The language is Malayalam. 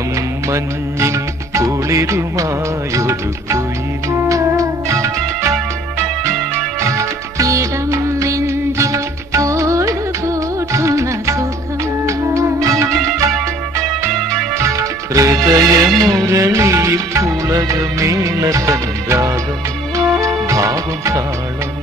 ഇളം മഞ്ഞിൻ കുളിരുമായൊരു കുയിൽ ഇടം നെഞ്ചിൽ കൂടുകൂട്ടുന്ന സുഖം ഹൃദയമുരളിയിൽ പുളകമേള തൻ രാഗം ഭാവം താളം